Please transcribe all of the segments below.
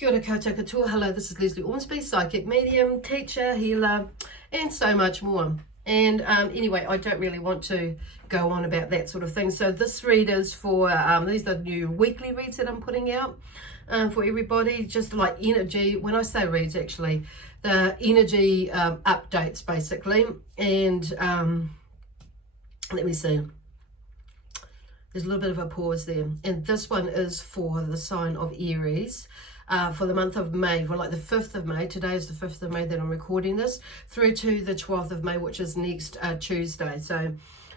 Kia ora koutou katoa. Hello, this is Lesley Ormsby, psychic medium, teacher, healer, and so much more. And anyway, I don't really want to go on about that sort of thing. So this read is for, these are the new weekly reads that I'm putting out for everybody, just like energy. When I say reads, actually, the energy updates, basically. And let me see. There's a little bit of a pause there. And this one is for the sign of Aries. For the month of May, for like the 5th of May, today is the 5th of May that I'm recording this, through to the 12th of May, which is next Tuesday. So,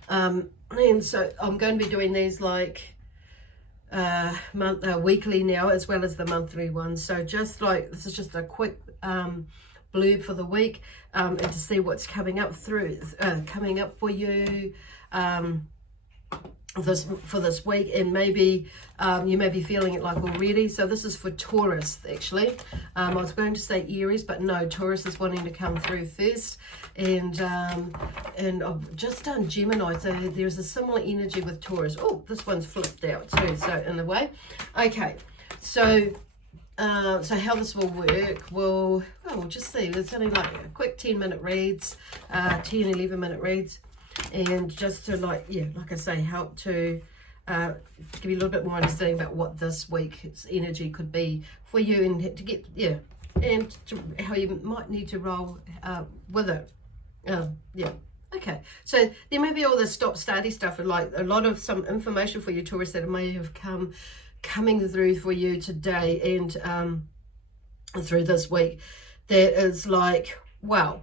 and so I'm going to be doing these like weekly now, as well as the monthly ones. So just like, this is just a quick blurb for the week, and to see what's coming up coming up for you, for this week, and maybe you may be feeling it like already. So this is for Taurus, actually. I was going to say Aries, but no, Taurus is wanting to come through first. And I've just done Gemini, so there's a similar energy with Taurus. Oh, this one's flipped out too, so in the way. Okay, so so how this will work, we'll just see. It's only like a quick 10-minute reads, 10-11-minute reads. And just to like I say, help to give you a little bit more understanding about what this week's energy could be for you, and to get and to how you might need to roll with it. Okay, so there may be all this stop-starty stuff, and like a lot of some information for you, Taurus, that may have coming through for you today and through this week, that is like, wow.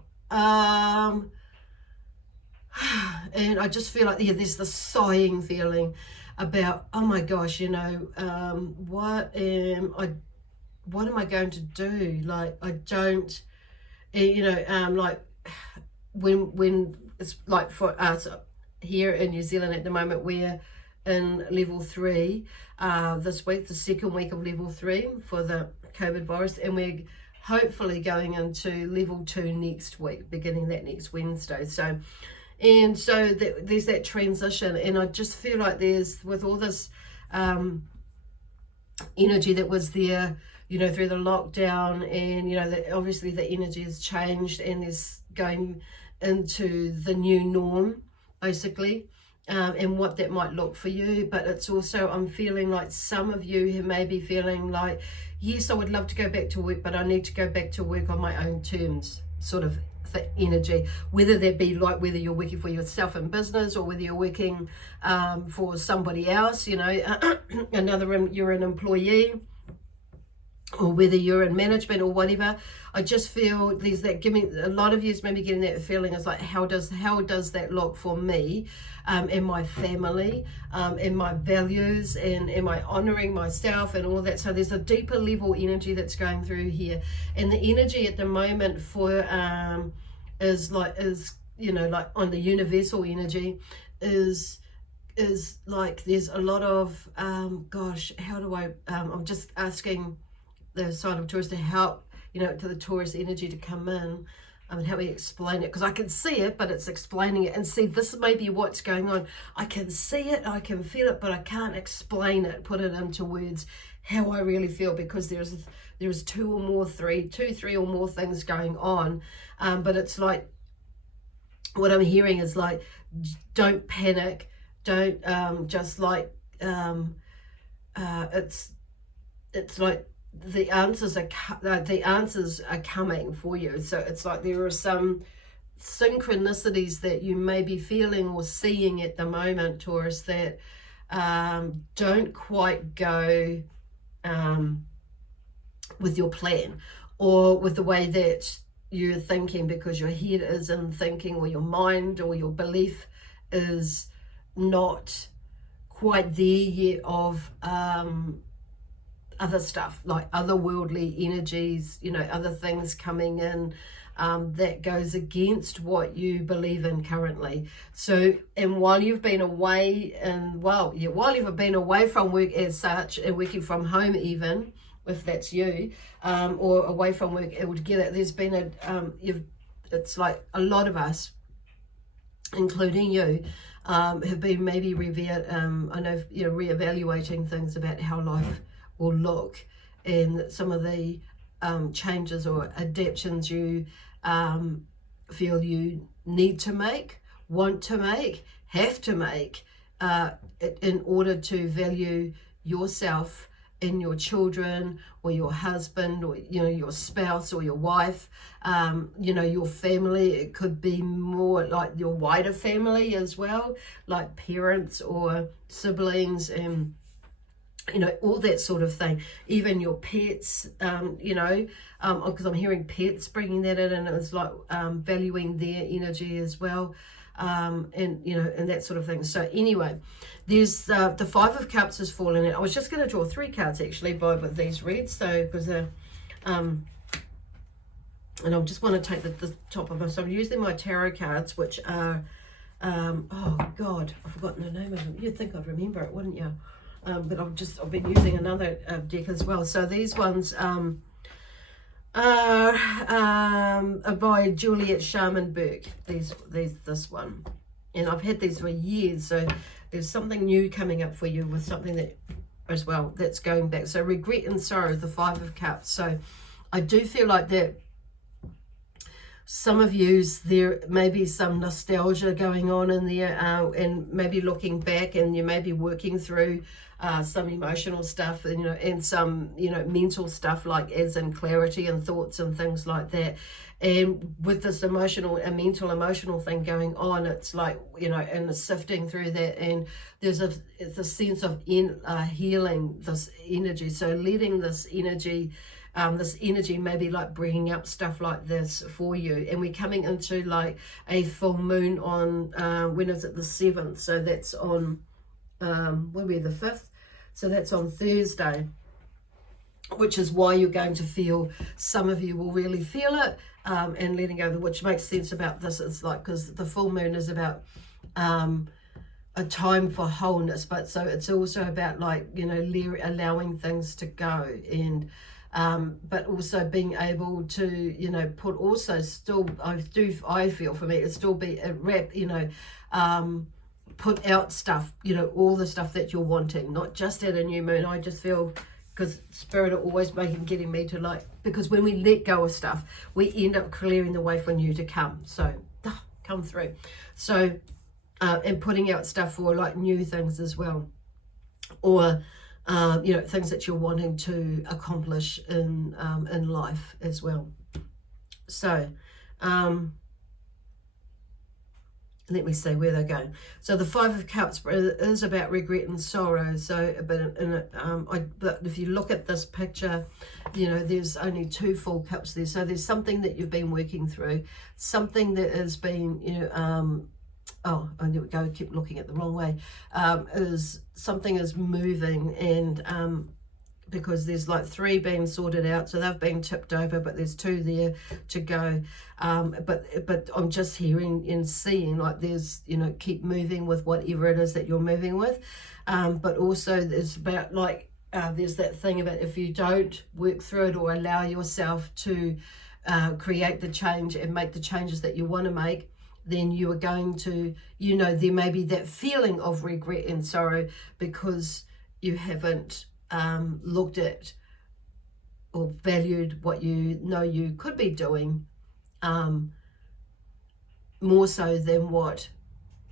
And I just feel like there's this sighing feeling about, oh my gosh, what am I going to do? Like, I don't, like when it's like for us here in New Zealand at the moment, we're in level 3 this week, the second week of level 3 for the COVID virus, and we're hopefully going into level 2 next week, beginning that next Wednesday. And so there's that transition, and I just feel like there's, with all this energy that was there, through the lockdown, and, that obviously the energy has changed and is going into the new norm, basically, and what that might look for you. But it's also, I'm feeling like some of you who may be feeling like, yes, I would love to go back to work, but I need to go back to work on my own terms, sort of energy, whether that be like whether you're working for yourself in business, or whether you're working for somebody else, you're an employee, or whether you're in management or whatever. I just feel there's that giving, a lot of you is maybe getting that feeling. It's like, how does that look for me and my family and my values, and am I honoring myself and all that? So there's a deeper level energy that's going through here, and the energy at the moment for is like on the universal energy is like there's a lot of gosh, how do I I'm just asking the sign of Taurus to help, to the Taurus energy to come in and help me explain it, because I can see it, but it's explaining it. And see, this may be what's going on. I can see it, I can feel it, but I can't explain it, put it into words how I really feel, because there's three or more things going on. But it's like, what I'm hearing is like, don't panic, don't just like it's like the answers are coming for you. So it's like there are some synchronicities that you may be feeling or seeing at the moment, Taurus, that don't quite go with your plan, or with the way that you're thinking, because your head is in thinking, or your mind or your belief is not quite there yet, of other stuff, like otherworldly energies, other things coming in that goes against what you believe in currently. So, and while you've been away, and while you've been away from work as such, and working from home even, if that's you, or away from work altogether, there's been it's like a lot of us, including you, have been maybe reevaluating things about how life will look and some of the changes or adaptations you feel you need to make, want to make, have to make in order to value yourself and your children or your husband or your spouse or your wife, your family. It could be more like your wider family as well, like parents or siblings and all that sort of thing. Even your pets, because I'm hearing pets bringing that in, and it's like valuing their energy as well, and that sort of thing. So anyway, there's the Five of Cups has fallen in. I was just going to draw 3 cards actually with these reads, so because and I just want to take the top of them. So I'm using my tarot cards, which are oh god, I've forgotten the name of them. You'd think I'd remember it, wouldn't you? But I've been using another deck as well. So these ones are by Juliet Sharman Burke. This one, and I've had these for years. So there's something new coming up for you with something that as well that's going back. So regret and sorrow, the Five of Cups. So I do feel like that. Some of yous, there may be some nostalgia going on in there, and maybe looking back, and you may be working through some emotional stuff, and some mental stuff, like as in clarity and thoughts and things like that. And with this mental emotional thing going on, it's like and sifting through that, and there's a sense of healing this energy. So letting this energy maybe like bringing up stuff like this for you. And we're coming into like a full moon on when is it, the 7th, so that's on when we're the 5th, so that's on Thursday, which is why you're going to feel, some of you will really feel it, and letting go, which makes sense about this. It's like, because the full moon is about a time for wholeness, but so it's also about like allowing things to go, and but also being able to put also still, I feel for me it's still be a wrap, put out stuff, all the stuff that you're wanting, not just at a new moon. I just feel, because spirit are always getting me to like, because when we let go of stuff, we end up clearing the way for new to come. So come through. So and putting out stuff for like new things as well, or things that you're wanting to accomplish in life as well. So let me see where they're going. So the Five of Cups is about regret and sorrow. So, but if you look at this picture, there's only 2 full cups there. So there's something that you've been working through, something that has been, oh, there we go, keep looking at the wrong way, is something is moving, and because there's like 3 being sorted out, so they've been tipped over, but there's 2 there to go, but I'm just hearing and seeing like there's keep moving with whatever it is that you're moving with, but also there's about like there's that thing about, if you don't work through it or allow yourself to create the change and make the changes that you want to make, then you are going to, there may be that feeling of regret and sorrow because you haven't looked at or valued what you could be doing, more so than what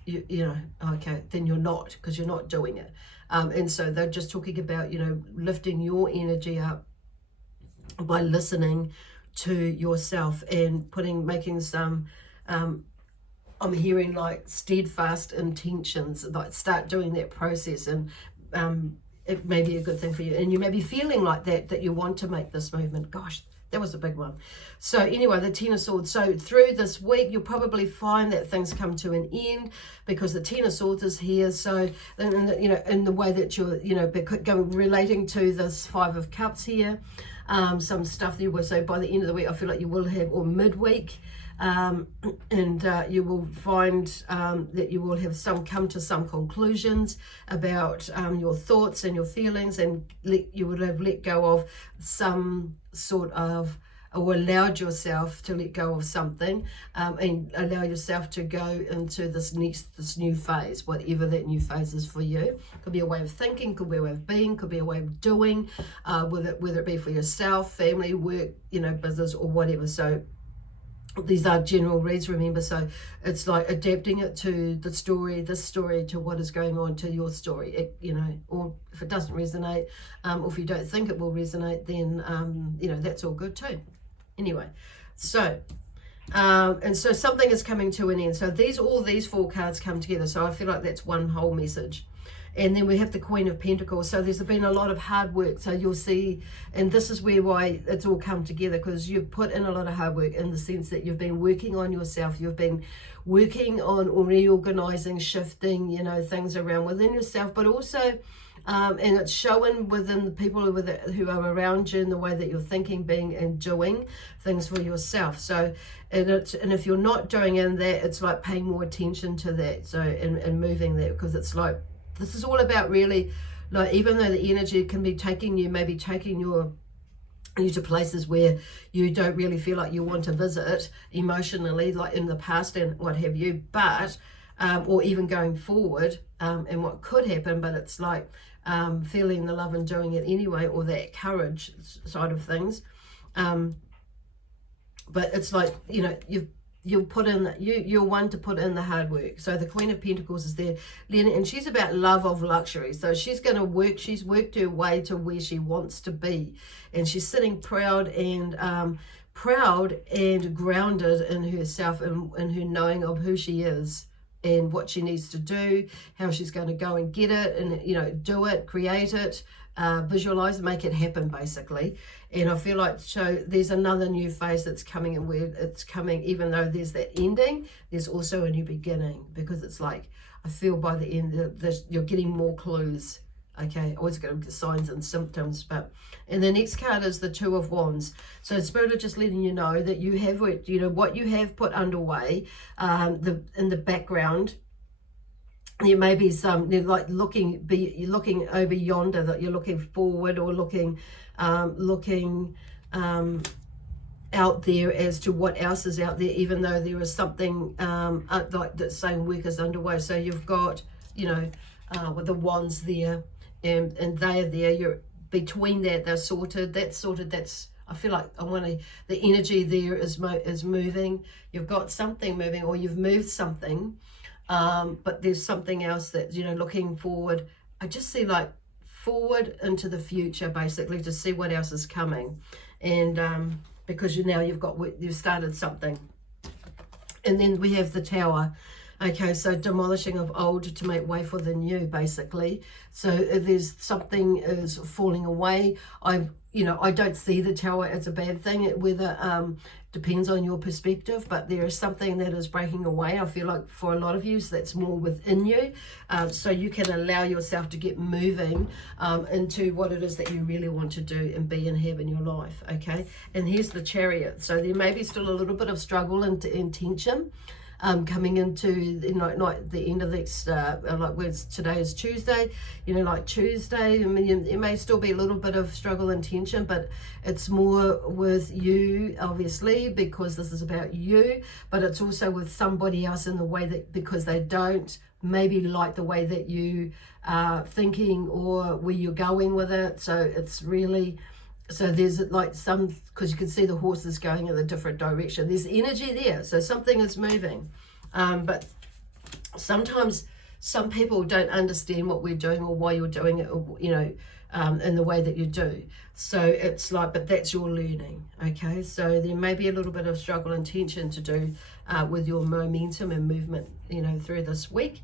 then you're not, because you're not doing it. And so they're just talking about, lifting your energy up by listening to yourself and making some, I'm hearing like steadfast intentions, like start doing that process, and it may be a good thing for you. And you may be feeling like that you want to make this movement. Gosh, that was a big one. So anyway, the Ten of Swords. So through this week, you'll probably find that things come to an end because the Ten of Swords is here. So, in the way that you're, relating to this Five of Cups here, some stuff there will say by the end of the week, I feel like you will have, or midweek, and you will find that you will have come to some conclusions about your thoughts and your feelings, and you would have let go of some sort of or allowed yourself to let go of something, and allow yourself to go into this new phase, whatever that new phase is for you. Could be a way of thinking, could be a way of being, could be a way of doing, whether it be for yourself, family, work, business, or whatever. So these are general reads, remember, so it's like adapting it to this story, to what is going on, to your story, or if it doesn't resonate, or if you don't think it will resonate, then that's all good too. Anyway, so and so something is coming to an end. So all these 4 cards come together, so I feel like that's one whole message. And then we have the Queen of Pentacles. So there's been a lot of hard work. So you'll see, and this is why it's all come together, because you've put in a lot of hard work, in the sense that you've been working on yourself. You've been working on reorganizing, shifting, things around within yourself, but also, and it's showing within the people who are around you, in the way that you're thinking, being, and doing things for yourself. So, and if you're not doing in that, it's like paying more attention to that. So, and moving that, because it's like, this is all about really, like, even though the energy can be taking you to places where you don't really feel like you want to visit emotionally, like in the past and what have you, but, or even going forward, and what could happen, but it's like feeling the love and doing it anyway, or that courage side of things. But it's like, you'll put in, you're one to put in the hard work. So the Queen of Pentacles is there, and she's about love of luxury. So she's going to work, she's worked her way to where she wants to be, and she's sitting proud and grounded in herself, and her knowing of who she is and what she needs to do, how she's going to go and get it, and do it, create it, visualize, make it happen, basically. And I feel like, so there's another new phase that's coming, and where it's coming, even though there's that ending, there's also a new beginning, because it's like, I feel by the end you're getting more clues. Okay, always got to get signs and symptoms. And the next card is the Two of Wands. So Spirit are just letting you know that you have what you have put underway, in the background. There may be some, like you're looking over yonder, that you're looking forward, or looking out there as to what else is out there, even though there is something like that saying work is underway. So you've got, with the wands there, and they are there. You're between that, they're sorted. That's I feel like the energy there is moving. You've got something moving, or you've moved something. But there's something else that, looking forward. I just see like forward into the future, basically, to see what else is coming. And because you've started something. And then we have the Tower. Okay, so demolishing of old to make way for the new, basically. So there's something is falling away. I don't see the Tower as a bad thing, whether depends on your perspective, but there is something that is breaking away. I feel like for a lot of you, so that's more within you. So you can allow yourself to get moving into what it is that you really want to do and be and have in your life, okay? And here's the Chariot. So there may be still a little bit of struggle and tension. Coming into the end of this, today is Tuesday, like Tuesday, it may still be a little bit of struggle and tension, but it's more with you, obviously, because this is about you, but it's also with somebody else, in the way that, because they don't maybe like the way that you are thinking or where you're going with it. So it's really, so there's like because you can see the horses going in a different direction. There's energy there, so something is moving. But sometimes some people don't understand what we're doing, or why you're doing it, or, in the way that you do. So it's like, but that's your learning, okay? So there may be a little bit of struggle and tension to do with your momentum and movement, through this week.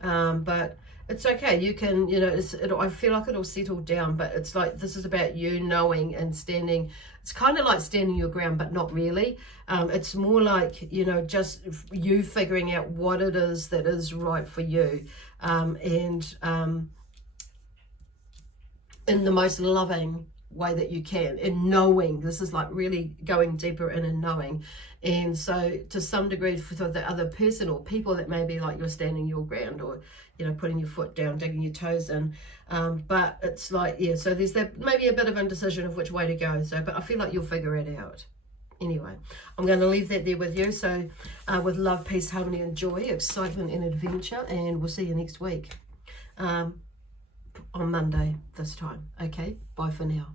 But it's okay. You can, I feel like it'll settle down, but it's like, this is about you knowing and standing. It's kind of like standing your ground, but not really. It's more like, just you figuring out what it is that is right for you. And in the most loving way that you can, and knowing, this is like really going deeper in and knowing. And so to some degree, for the other person or people, that may be like you're standing your ground, or putting your foot down, digging your toes in, but it's like, so there's that maybe a bit of indecision of which way to go. So, but I feel like you'll figure it out, Anyway, I'm going to leave that there with you. So with love, peace, harmony and joy, excitement and adventure, and we'll see you next week on Monday this time. Okay, bye for now.